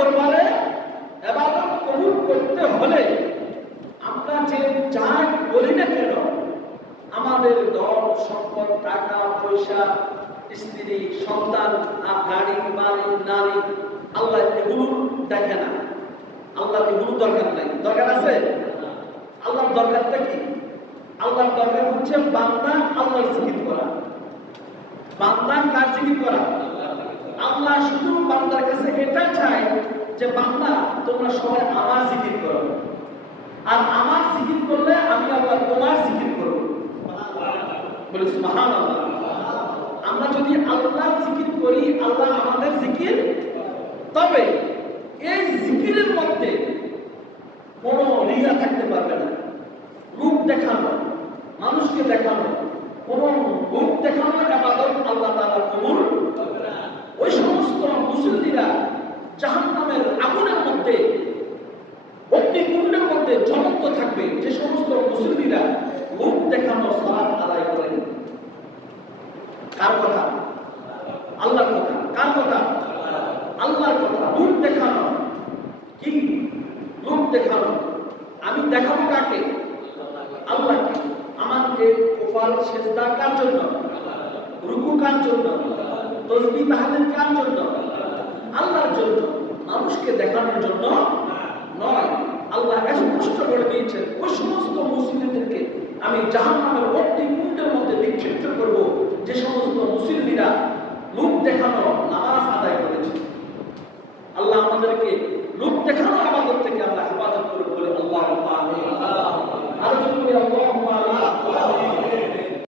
দরবারে এবাদত কবুল করতে হলে আমরা যে যা বলি না কেন, আমাদের দল, সম্পদ, টাকা, পয়সা, স্ত্রী, সন্তান, আর গাড়ি, বাড়ি, নারী, আল্লাহ এগুলো দেখে না। আল্লাহ এগুলো দরকার নাই। দরকার আছে? আল্লাহর দরকারটা কি? আল্লাহর দরকার হচ্ছে বান্দা আল্লাহর জিকির করা। বান্দা কার জিকির করা? আল্লাহ বান্দার কাছে এটা চায় যে, বান্দা, তোমরা সবাই আমার জিকির করো। আর আমার জিকির করলে আমি আবার তোমার জিকির করব। বলে সুবহান আমরা যদি আল্লাহর জিকির করি, আল্লাহ আমাদের জিকির তবে এই জিকিরের মধ্যে কোনো রিয়া থাকতে পারবে না। রূপ দেখানো, মানুষকে দেখানো, কোন রূপ দেখানো আবাদত আল্লাহ তাআলা কবুল ওই সমস্ত মুসলিমরা জাহান্নামের আগুনের মধ্যে অগ্নিকুণ্ডের মধ্যে জ্বলন্ত থাকবে। যে সমস্ত মুসলিমরা রূপ দেখানো সালাত আদায় করেন। কার কথা? আল্লাহর কথা। কার কথা? আল্লাহর কথা। রূপ দেখানো। কি? রূপ দেখানো। আমি দেখাবো কাকে? আল্লাহকে। আমাকে কোপাল সেজদা কার জন্য? রুকু কার জন্য? তসবি তাহলিল কার জন্য? আল্লাহর জন্য। মানুষকে দেখানোর জন্য নয় আল্লাহ স্পষ্ট করে দিয়েছেন ওই সমস্ত মুসলিমদেরকে আমি জাহান নামের অগ্নি কুণ্ডের মধ্যে নিক্ষিপ্ত করব। যে সমস্ত মুসলিমরা মুখ দেখানো, নামাজ আদায়